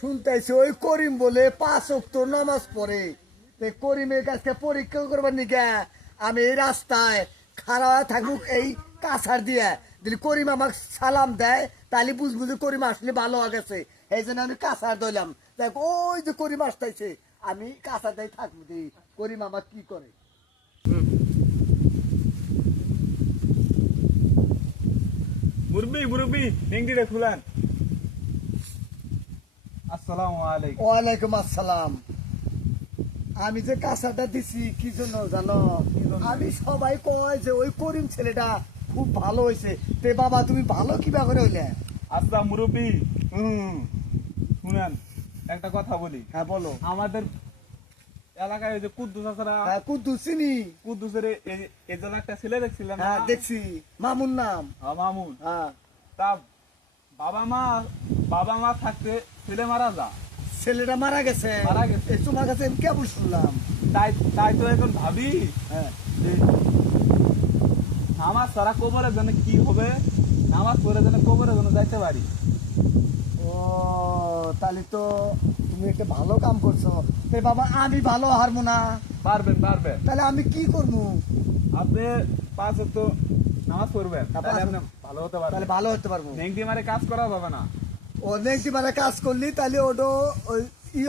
শুনতেছি ওই করিম বলে 5 ওয়াক্ত নামাজ পড়ে। করিমের কাছে পরীক্ষা করবার নিকে আমি এই রাস্তায় খাড়া থাকবো এই কাছার দিয়ে। যদি করিম আমাকে সালাম দেয় তাহলে বুঝবো যে করিম আসলে ভালো হয়ে গেছে। এই জন্য আমি কাছার দিলাম। দেখ ওই যে করিম আসতেছে, আমি কাছার দিয়ে থাকবো। দিই করিম আমার কি করে। মুরব্বি মুরব্বি নেংটিটা খুলান। আসসালামু আলাইকুম। ওয়ালাইকুম আসসালাম। আমি যে কাঁচাটা দিছি কি জন্য জানো? আমি সবাই কয় যে ওই করিম ছেলেটা খুব ভালো হয়েছে। তে বাবা তুমি ভালো কিবা করে হইলে? আচ্ছা মুরব্বি, শুনেন একটা কথা বলি। হ্যাঁ বলো। আমাদের এলাকায় ওই যে কুদ্দুস আছে, হ্যাঁ কুদ্দুস চিনি। কুদ্দুসের এই জন্য একটা ছেলে দেখছিলেন না? হ্যাঁ দেখছি, মামুন নাম। মামুন। হ্যাঁ তা বাবা মা থাকতে ছেলে মারা যা, ছেলেটা মারা গেছে। মারা গেছে। এই তোমার কাছে আমি কেবল শুনলাম। তাই তো এখন ভাবি হ্যাঁ যে নামাজ সারা কবরের জন্য কি হবে, নামাজ পড়ে যেন কবরের জন্য যাইতে পারি। ও তাহলে তো তুমি একটা ভালো কাম করছো। তে বাবা আমি ভালো হারবো না, পারবেন পারবেন। তাহলে আমি কি করবো? আপনি 5 ওয়াক্ত নামাজ পড়বেন, হ্যাঁ, তাহলে 5 আপনি ভালো হতে তাহলে পারবেন। ভালো হতে পারবো। নেংটি মারে কাজ করা যাবে না। অনেক মানে কাজ করলি তাহলে ওটা ওই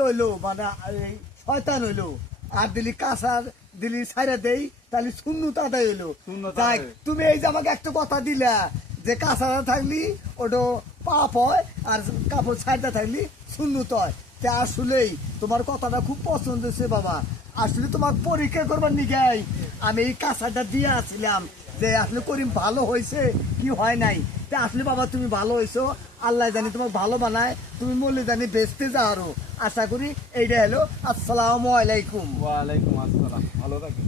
হইলো মানে এই শয়তান হইলো। আর দিলি কাঁচার দিলি ছাইরা দেই তাহলে শূন্যতা আদায় হইলো। শূন্যতা যাই আদায়। তুমি এই যে আমাকে একটা কথা দিলা যে কাঁচারা থাকলি ওটা পাপ হয় আর কাপড় ছাইটা থাকলি শূন্যতা হয়। তে আসলেই তোমার কথাটা খুব পছন্দ হয়েছে বাবা। আসলে তোমার পরীক্ষা করবার নিগাই আমি এই কাঁচাটা দিয়ে আসছিলাম যে আসলে করিম ভালো হয়েছে কি হয় নাই। তা আসলে বাবা তুমি ভালো হয়েছো, আল্লাহ জানি তোমাকে ভালো বানায়, তুমি মূল্য জানি বেচতে যাও। আশা করি এইটা হলো। আসসালামু আলাইকুম। ওয়ালাইকুম আসসালাম, ভালো থাকেন।